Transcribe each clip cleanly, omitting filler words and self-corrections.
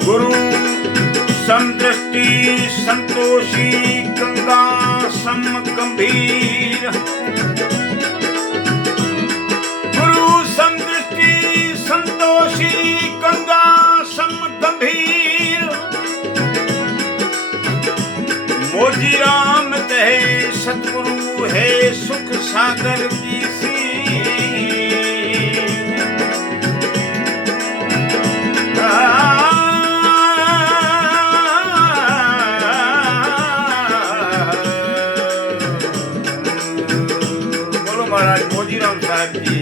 गुरु समदृष्टि संतोषी गंगा सम गंभीर। गुरु समदृष्टि संतोषी गंगा सम गंभीर। मोजी राम कहे सतगुरु है सुख सागर की सी। महाराज मोजीराम साहब जी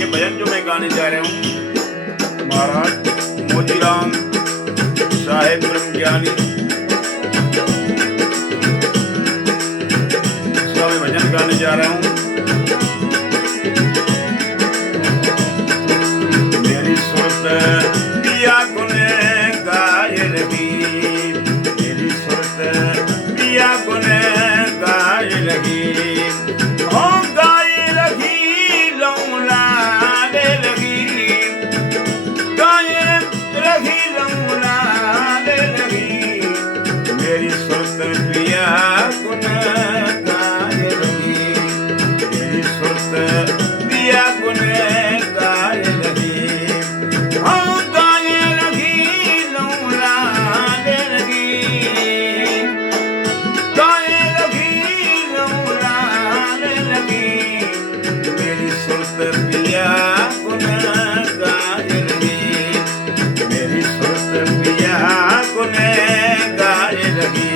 ये भजन जो मैं गाने जा रहा हूँ, महाराज मोजीराम साहेब ब्रह्मज्ञानी इसका मैं भजन गाने जा रहा हूँ। मेरी सुरत पिया गुने गाय लगी, मेरी सुरत पिया गुने गाय लगी। मेरी सुरत पिया गुन गाय लगी, मेरी सुरत पिया गुन गाय लगी। हाँ गाय लगी लौलाने लगी, गाय लगी लौलाने लगी। मेरी सुरत पिया गुन गाय लगी, मेरी सुरत पिया गुन गाय लगी।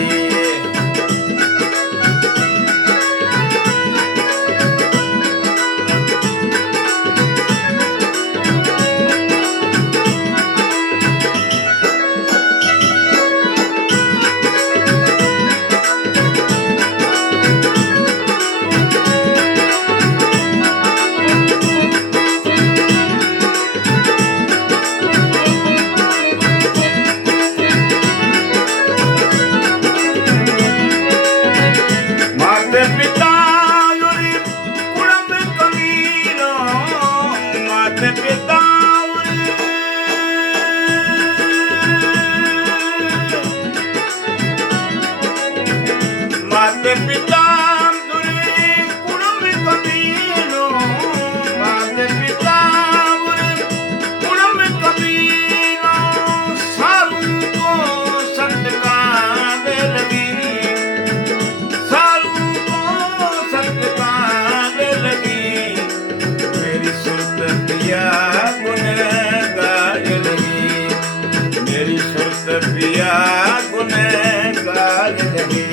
माते पिता कुड़म कबीरो, माते पिता कुड़म कबीरो। सारू को सत्कार लगी, सारू को सत्कार लगी। मेरी सुरत पिया गुन गाय लगी, मेरी सुरत पिया गुन गाय लगी।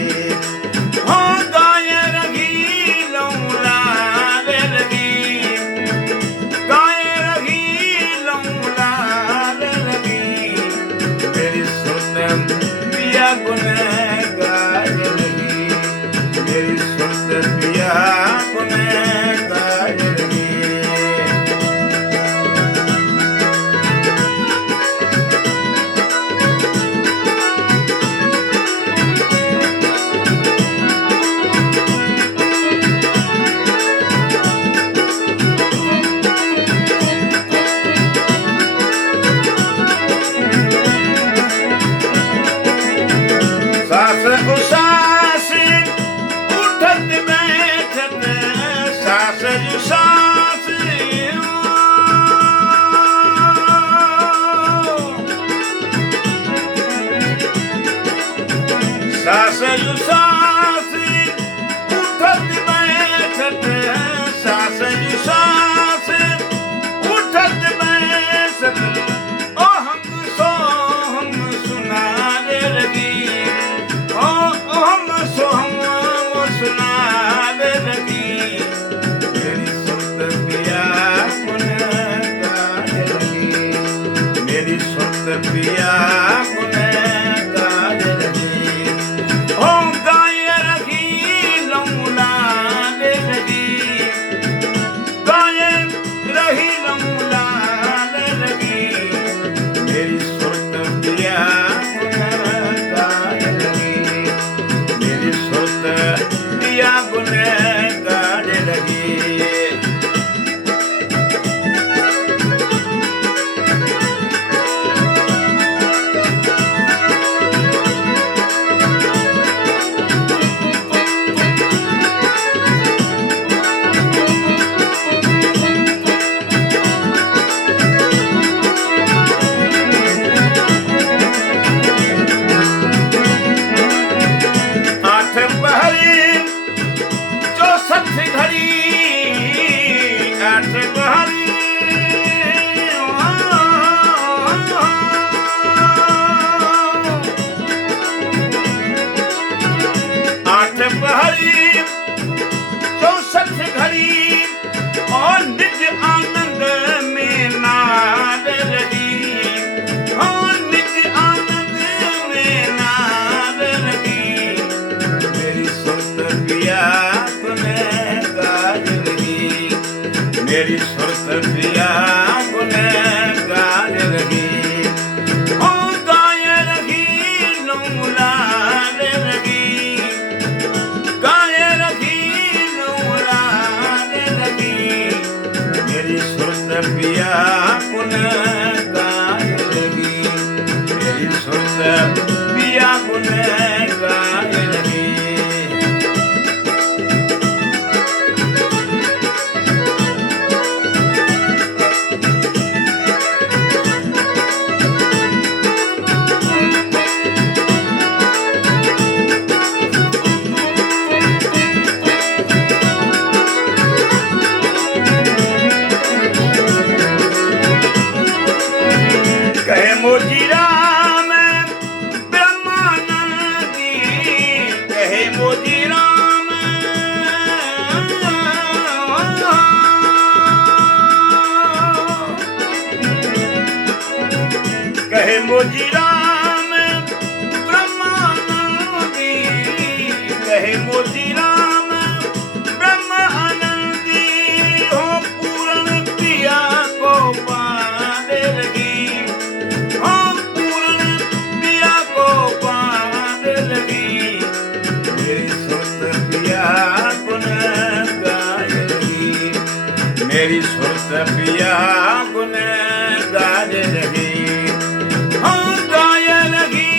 पिया गुन गाय लगी, मेरी सुरत पिया गुन गाय लगी। सास उठत बैठत, सास सांस सांस यू सांस उठत बैठत सांस यू सांस उठत बैठत ओ हम सुनाने लगी ओ हम सुनाने लगी मेरी सुत पिया गुन गाने लगी मेरी सुत पिया गुन गाने लगी ओ गाय रही लौलाने लगी गाय रही लौलाने लगी मेरी सुत पिया गुन गाने लगी मेरी सुत पिया गुन गाने लगी आठ पहरी जो सत घड़ी आठ पहरी आठ पहरी जो सत घड़ी और निज आनंद में नाद रही और निज आनंद में नाद रही मेरी सुरत पिया गुन गाज लगी मेरी सुरत पिया गुन गाज लगी ओ गाय रही लौलाद लगी गाय रही लौलाद लगी मेरी सुरत पिया गुन गाज लगी मेरी सुरत पिया गुन गाज लगी कहे मोजी राम ब्रह्मानंदी कहे मोजी राम कहे मोजी राम ब्रह्मानंदी कहे मोजी राम ब्रह्मानंदी हो पूर्ण पिया को पाने लगी हो पूर्ण पिया को पाने लगी मेरी सुरत पिया गुन गाय लगी मेरी सुरत पिया गुन गाय लगी हो गाय लगी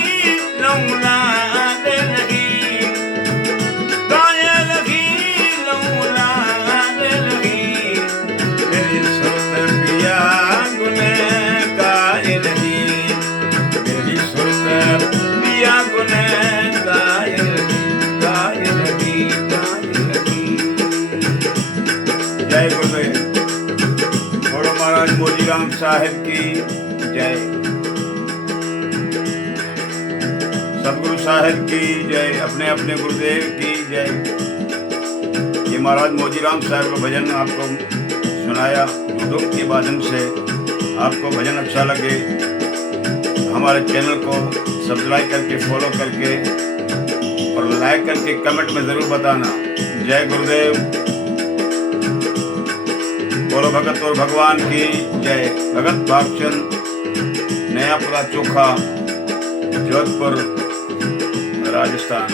लौलाद लगी गाय लगी लौलाद लगी मेरी सुरत पिया गुन गाय लगी मेरी सुरत पिया गुन गाय लगी गाय लगी गाय लगी जय गुरुदेव बोलो महाराज मोजीराम साहिब की जय सतगुरु साहिब की जय अपने अपने गुरुदेव की जय ये महाराज मोजीराम साहिब का भजन आपको सुनाया यूट्यूब के माध्यम से आपको भजन अच्छा लगे हमारे चैनल को सब्सक्राइब करके फॉलो करके और लाइक करके कमेंट में ज़रूर बताना जय गुरुदेव बोलो भगत और भगवान की जय भगत भागचंद नयापुरा चोखा जोधपुर राजस्थान।